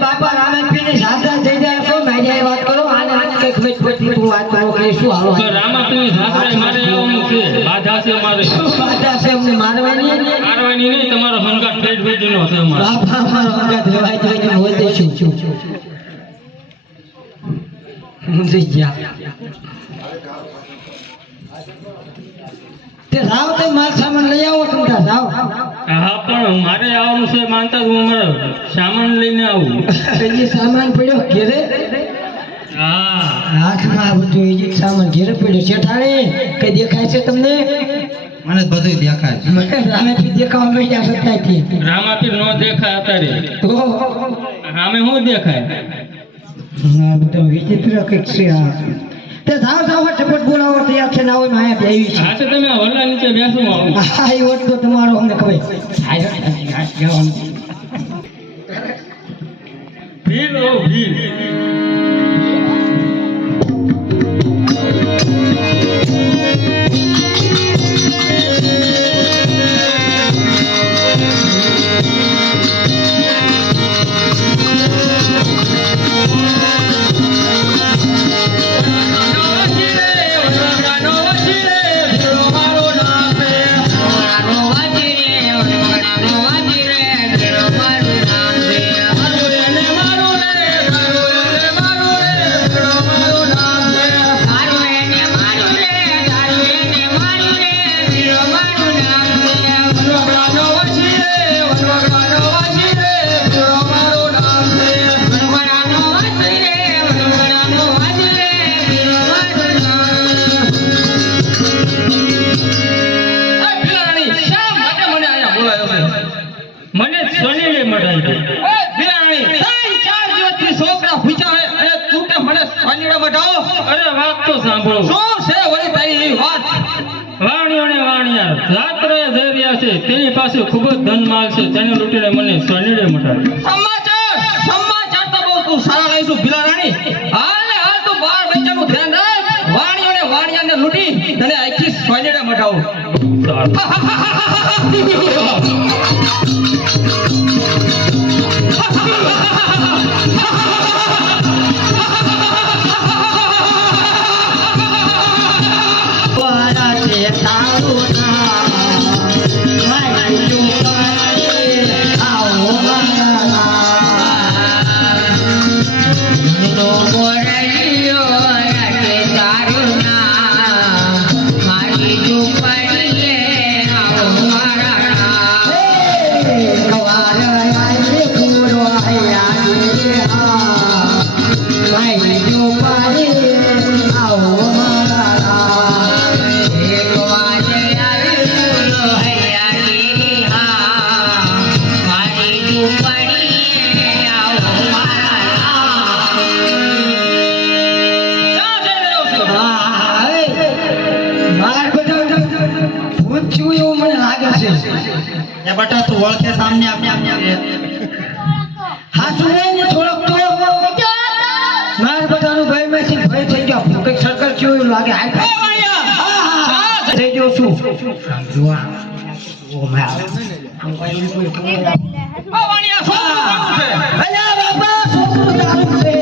બાપા રામાપીરની સાસરા થઈ જાય તો મારી વાત કરો આને કે ખમેજ પછી તું વાત કરો કે શું હાલો તો રામાપીરની સાસરા મારે આવવાનું છે બાધા છે મારે બાધા છે અમને મારવાની નહીં તમારો હંગાત ફેટ ફેટીનો છે મારે બાપા મારો હંગાત લેવાય તો કે હોય દે છું મુંજી ગયા તે રાવ તે માર સામાન લઈ આવો તમે રાવ હા પણ મારે આવવાનું છે માનતા હું મારો સામાન લઈને આવું એ સામાન પડ્યો ઘેરે હા હાથમાં બધું એ સામાન ઘેરે પડ્યો શેઠાણે કઈ દેખાય છે તમને મને બધું દેખાય છે મને રામાપીર દેખાવા માંડ્યા સતાયથી રામાપીર નો દેખાય અત્યારે રામે શું દેખાય હા બધું વિચિત્ર કંઈક છે આ તે જાવ ટપટ બોલાવો તૈયાર છે ના હોય માયા બેવી છે હા તો તમે વલ્લા નીચે બેસો આવું હા એ વોટ તો તમારો અમને ખબર ભીડ ઓ ભીડ મને સોનીને મટાઈ દે ઓય બિરાણી 3-4 દિવસથી છોકરા પૂછ્યા હે અરે તું કે મને સોનીને મટાવો અરે વાત તો સાંભળો શું છે વળી તારી એ વાત વાણિયોને વાણિયા જાત્રે જઈ રહ્યા છે તેની પાસે ખૂબ જ ધન માલ છે તેને લૂંટીને મને સોનીને મટાડી સમાચાર તો બહુ તું સારા લઈશું બિરાણી હાલ ને હાલ તું બાર બચ્ચાનું ધ્યાન રાખ વાણિયોને વાણિયાને લૂંટી તને આખી સોનીને મટાવો બટા તું ઓળખે સામને આપને હા સુને થોડોક તો માર બધાનું ભય મેથી ભય થઈ ગયો કઈક સર્કલ કેવું લાગે હાય થઈ ગયો શું જોવા ઓ મારા આમ કોઈ કોઈ આ વાણિયા છોકરું કોનું છે? અલ્યા બાપા છોકરું તારું છે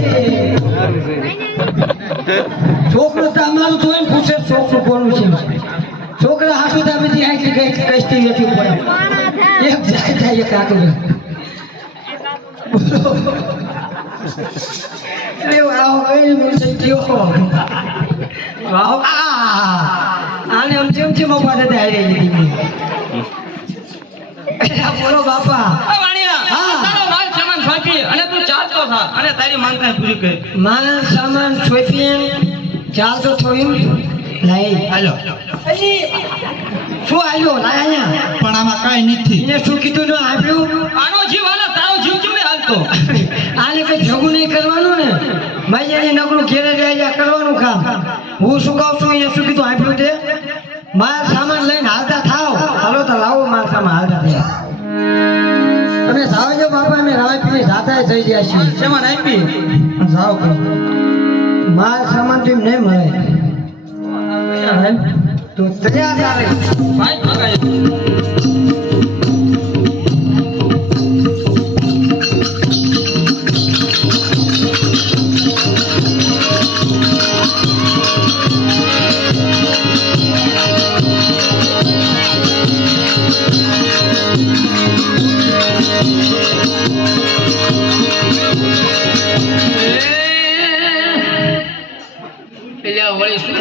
છોકરું તમારું જોઈને પૂછે છોકરું કોનું છે છોકરા હાસુ દાબીથી આખી ગઈ કસ્તી વેઠી પડે એક જાય એક આટલું અરે વાહ કઈ મને કયો વાહ આને આમ જેમ છે મફા દે આવી રહી હતી બોલો બાપા આ વાણિયા હા. તારો માલ સામાન સોંપી અને તું ચાલતો થા અને તારી માનતા પૂરી કરી. માલ સામાન છોપીએ ચાલતો થોયું લઈ હાલો શું આવ્યો લાય અહીંયા પણ આમાં કાંઈ નથી. એને શું કીધું ને આપ્યું આનો જીવ હાલે તારો જીવ કેમ નહીં હાલતો? આને કઈ ભેગું નહીં કરવાનું ને ભાઈ એને નકરું ઘેરે જાય કરવાનું કામ હું શું કહું છું એને શું કીધું આપ્યું તે માલ સામાન લઈને હાલતા થાવ હાલો તો લાવો માલ સામાન હાલતા થયા તમે જાવ જો બાપા અમે રવાઈ પીને જાતા થઈ ગયા છીએ શેમાં આપી? જાઓ કહો માલ સામાન તો એમ નહીં મળે તો તૈયાર આવે ભાઈ ભગાય. પેલા વળી શું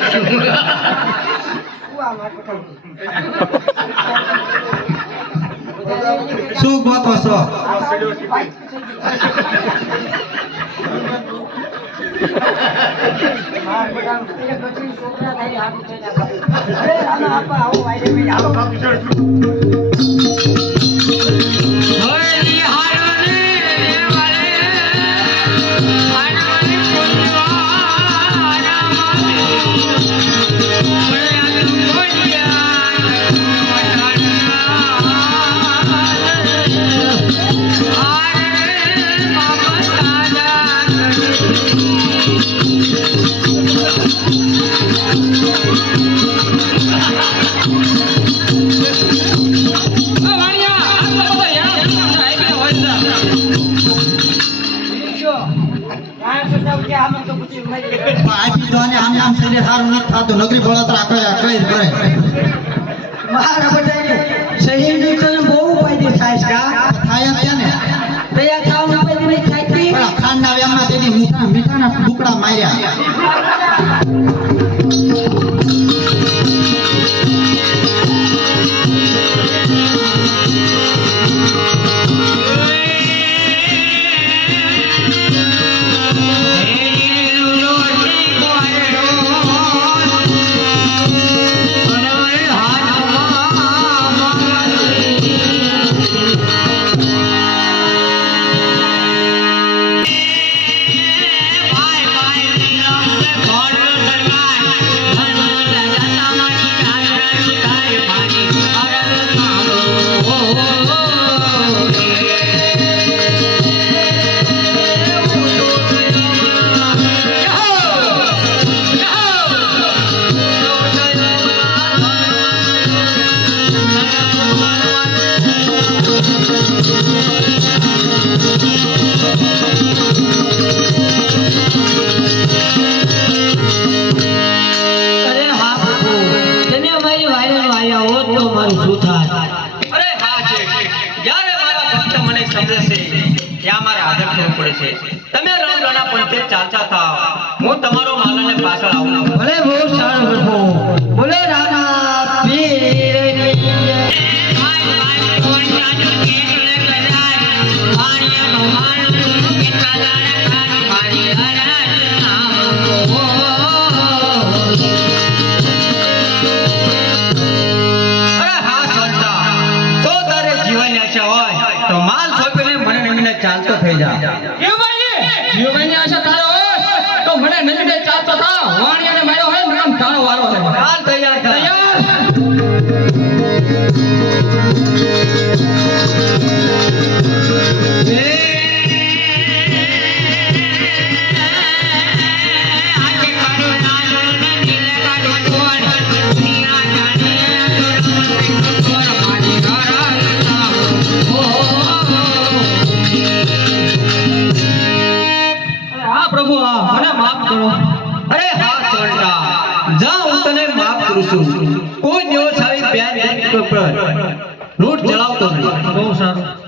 શું ગોતો છો? આપી દો ને આમ આમ થઈને સારું નથી થતું. નગરી બળતરા કઈ કરે. મારા બધા શહેર નીકળે બહુ ફાયદે થાય છે કા થાય જ છે ને. તૈયાર થવાનું ફાયદે નહીં થાય તી? પેલા ખાંડના વ્યામમાં તેની મીઠાના ટુકડા માર્યા. અરે હા બાપુ તમે અમારી વાયરલ આવ્યા હોત તો મારું શું થાય અરે હા છે. જ્યારે મારા ભક્ત મને સમજે છે ત્યાં મારે આદર કરવું પડે છે. તમે રામલાના પંથે ચાલતા થાવ, હું તમારો માલાને પાછળ આવું. ભલે બહુ સારું બાપુ બોલો રાણા પીરની જય. અરે હા સંતા, તો તારે જીવનની આશા હોય તો માલ સોંપીને મને નમીને ચાલતો થઈ જા. જીવનની આશા તારો હોય તો મને નમીને ચાલતો થાવ. વાણિયાને માર્યો હોય મને આમ તારો વારો છે. હાલ તૈયાર થા. કરો. અરે હા સોનટા, જા હું તને માફ કરું છું. કોઈ દિવસ આવી પ્યાર પર લૂંટ ચલાવતો નહીં. બહુ સારું.